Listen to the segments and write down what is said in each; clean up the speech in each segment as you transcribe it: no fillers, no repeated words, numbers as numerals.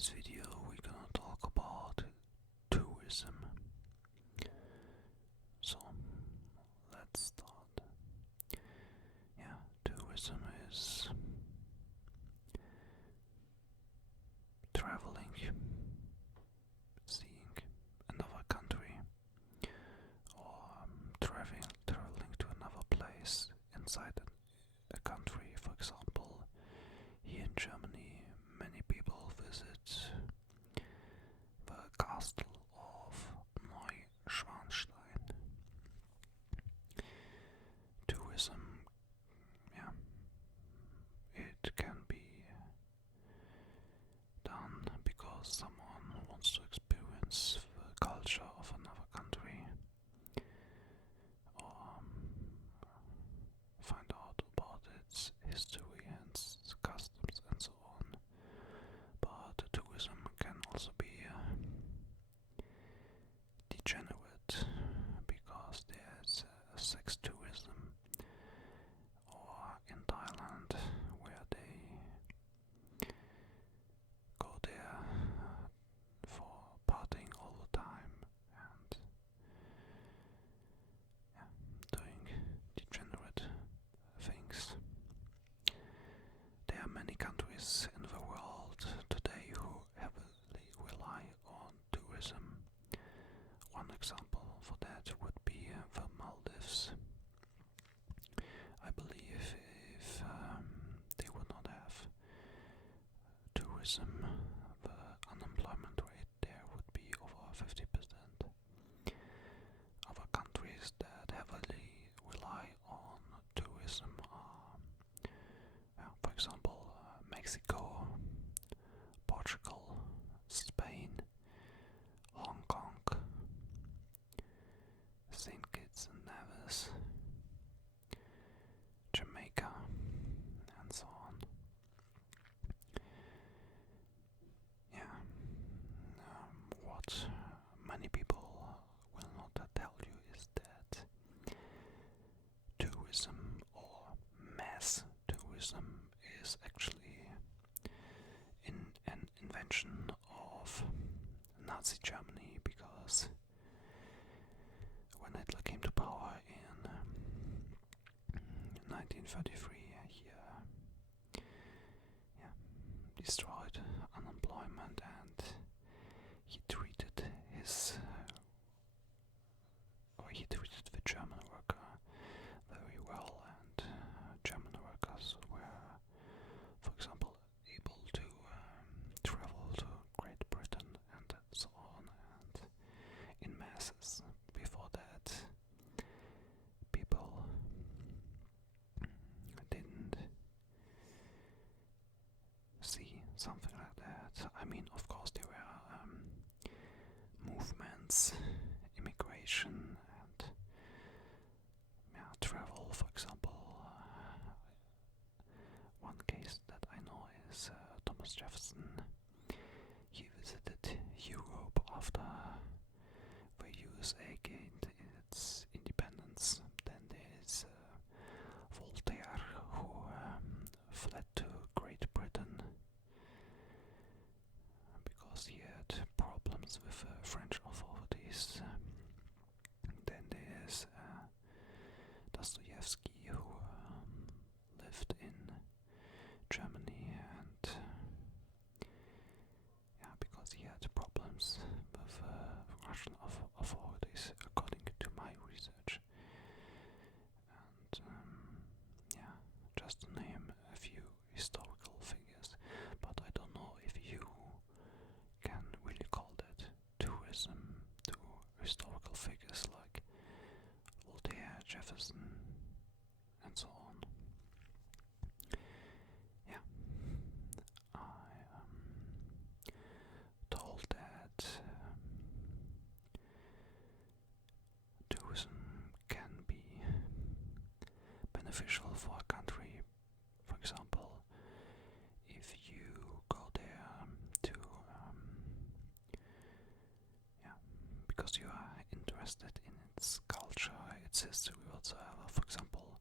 today's video we're gonna talk about tourism. So let's start. Yeah, tourism is traveling, seeing another country, or traveling to another place inside a country. For example, here in Germany, many people visit the castle of Neuschwanstein. Tourism, yeah, it can be done because someone wants to experience the culture of another country, or find out about its history and its customs and so on. But tourism can also be degenerate because there's sex tourism, or in Thailand where they go there for partying all the time and doing degenerate things. There are many countries in the world today who heavily rely on tourism. One example for that would be the Maldives. I believe if they would not have tourism, the unemployment rate there would be over 50%. Other countries that heavily rely on tourism are, for example, Mexico, Portugal, Spain, Hong Kong, St. Kitts and Nevis, Jamaica, and so on. What many people will not tell you is that tourism, or mass tourism, is actually an invention of Nazi Germany, because when Hitler came to power in 1933, he destroyed unemployment, and he treated the German worker very well, and German workers were, for example, able to travel to Great Britain and so on, and in masses. Before that, people didn't see something like that. I mean, of course, there were movements, immigration, and travel. For example, one case that I know is Thomas Jefferson. He visited Europe after the USA gained its independence. Then there's Voltaire, who fled to Great Britain because he had problems with French authorities. Then there's Dostoevsky, who lived in Germany, and because he had problems with Russian authorities, according to my research. And just to name a few historical figures, but I don't know if you can really call that tourism to historical figures like Voltaire, Jefferson, and so on. I told that tourism can be beneficial for a country. For example, if you go there to because you are interested in its culture, its history whatsoever. For example,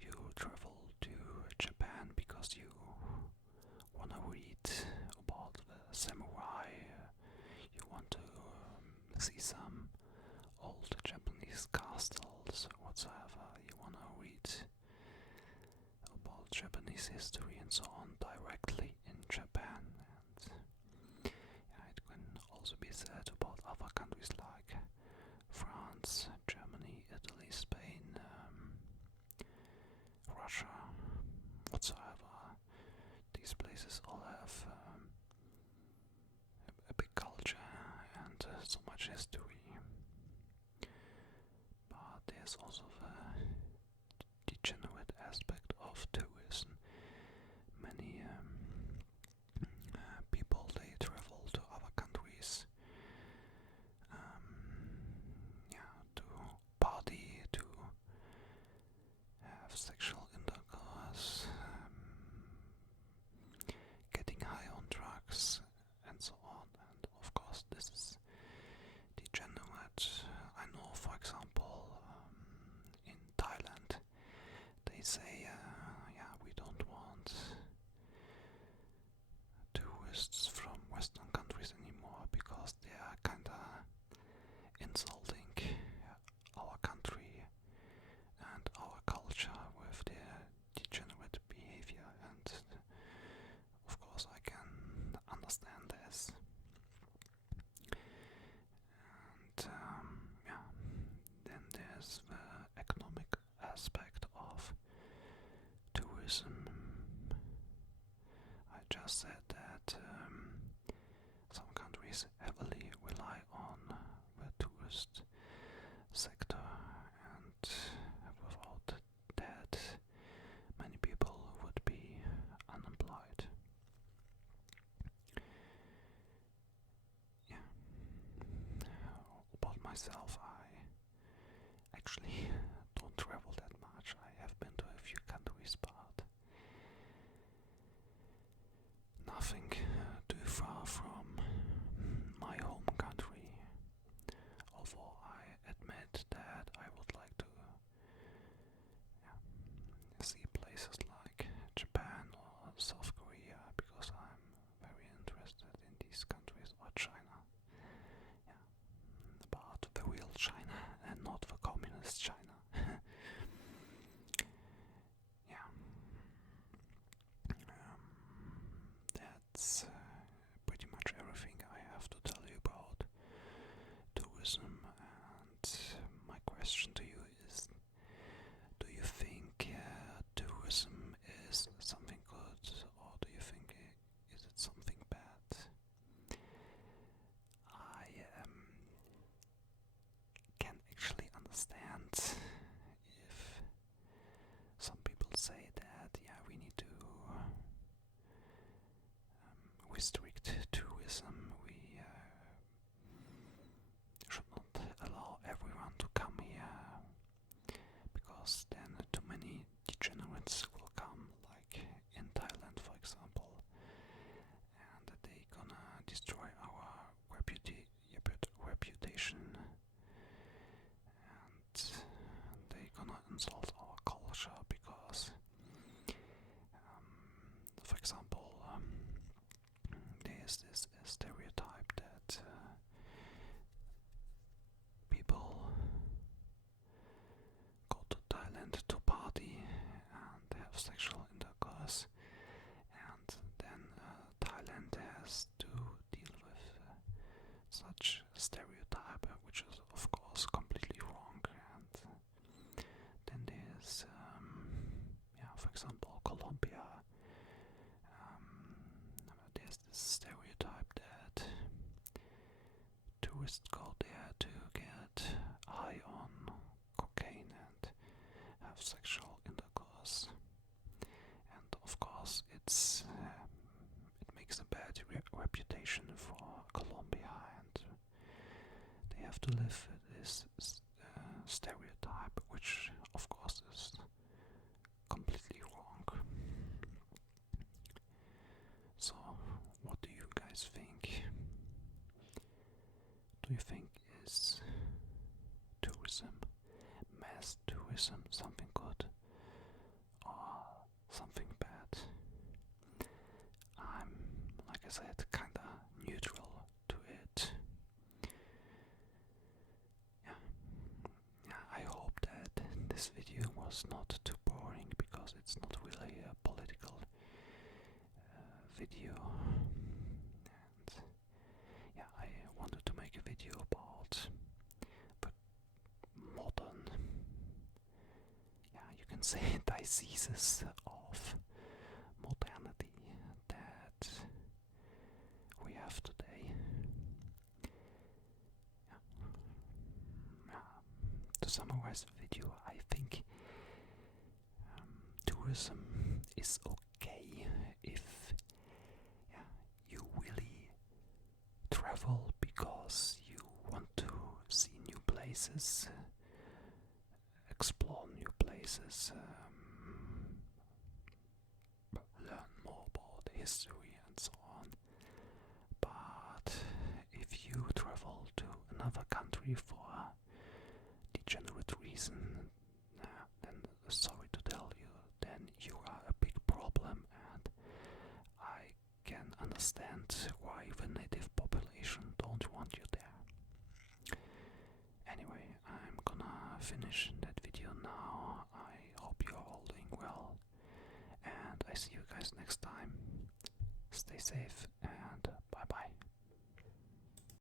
you travel to Japan because you want to read about the see some old Japanese castles whatsoever. You wanna read about Japanese history and so on directly in Japan, and yeah, it can also be said about other countries like France, Germany, Italy, Spain, Russia, whatsoever. These places all have a big culture and so much history. But there's also the degenerate aspect of tourism. Many people, they travel to other countries, to party, to have sexual intercourse, getting high on drugs, and so on. And of course, this is degenerate. I know, for example, in Thailand, they say, we don't want tourists from Western countries anymore because they are kinda insulting our country and our culture with their degenerate behavior, and of course I can understand this. And then there's the economic aspect of tourism. I just said that some countries heavily rely on the tourist sector, and without that, many people would be unemployed. Yeah. About myself, I actually don't travel that much. I have been to a few countries, but nothing too far from my home country. Although I admit that I would like to see places like Japan or South Korea, because I'm very interested in these countries, or China. Yeah, but the real China and not the communist China. Yeah. That's pretty much everything I have to tell you about tourism. And my question to you is, do you think tourism is something good, or do you think is it something bad? I can actually understand if some people say that we need to restrict tourism. We should not allow everyone to come here, because then too many degenerates will come, like in Thailand, for example, and they gonna destroy our reputation, and they gonna insult our culture, because for example, there's this stereotype that people go to Thailand to party and have sexual intercourse, and then Thailand has to deal with such stereotype, which is of course completely wrong. And then there's for example, Colombia. There's this stereotype that tourists go there to get high on cocaine and have sexual intercourse, and of course it makes a bad reputation for Colombia, and they have to live with this stereotype, which of course is completely wrong. So, what do you guys think? Do you think is tourism, mass tourism, something good or something bad? I'm, like I said, kinda neutral to it. was not too boring because it's not really a political video. And yeah, I wanted to make a video about the modern, yeah, you can say diseases of modernity that we have today. To summarize the video, I think tourism is okay if you really travel because you want to see new places, explore new places, learn more about history and so on. But if you travel to another country for a degenerate reason, then sorry to tell you, then you are a big problem, and I can understand why the native population don't want you there. Anyway, I'm gonna finish that video now. I hope you're all doing well, and I see you guys next time. Stay safe.